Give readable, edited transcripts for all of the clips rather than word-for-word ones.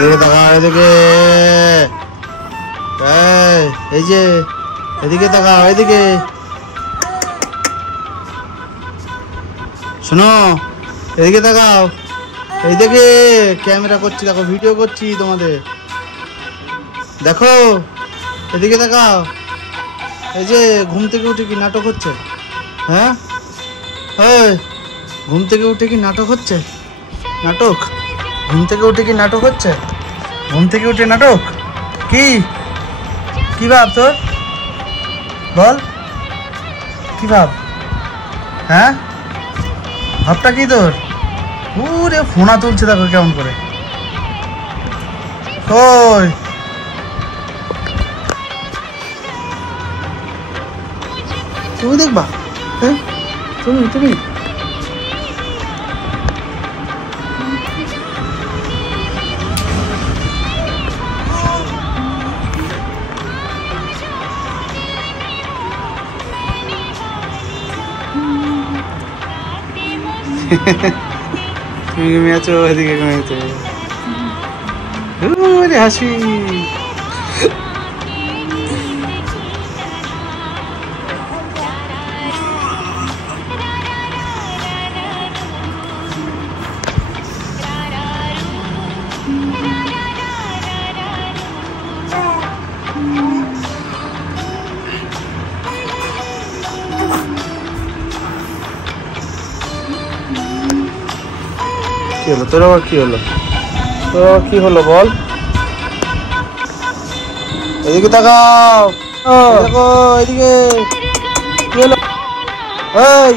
এদিকে তাকাও, এদিকে। এই যে এদিকে তাকাও, এদিকে শোনো, এদিকে তাকাও। এইদিকে ক্যামেরা করছি, দেখো ভিডিও করছি তোমাদের, দেখো এদিকে তাকাও। এই যে ঘুম থেকে উঠে কি নাটক হচ্ছে? হ্যাঁ, ঘুম থেকে উঠে কি নাটক হচ্ছে? নাটক? ঘুম থেকে উঠে কি নাটক হচ্ছে? ঘুম থেকে উঠে নাটক? কি কি ভাব তোর? বল, কি ভাব? হ্যাঁ, ভাবটা কি তোর? ওরে ফোনা তুলছে, দেখো কেমন করে। কই তুমি দেখবা? হ্যাঁ, তুমি তুমি তুমি ঘুমিয়ে আছো, এদিকে ঘুমিয়েছো। হাসি। কি হলো তোর আবার? কি হলো তোর আবার? কি হলো বল? এদিকে তাকাও, দেখো এদিকে। কি হলো? এই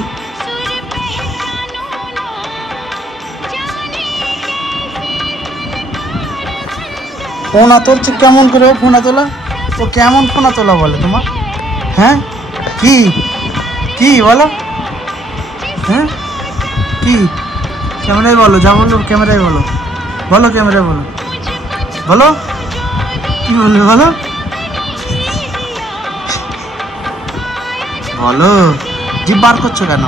ফোনা তুলছে কেমন করে? ও ফোনা তোলা, ও কেমন ফোনা তোলা বলে তোমার? হ্যাঁ, কি কি বলো? হ্যাঁ, কি? ক্যামেরায় বলো, যা বললো ক্যামেরায় বলো, বলো ক্যামেরায় বলো, বলো কি বলবে বলো, বলো। জিভ বার করছো কেন?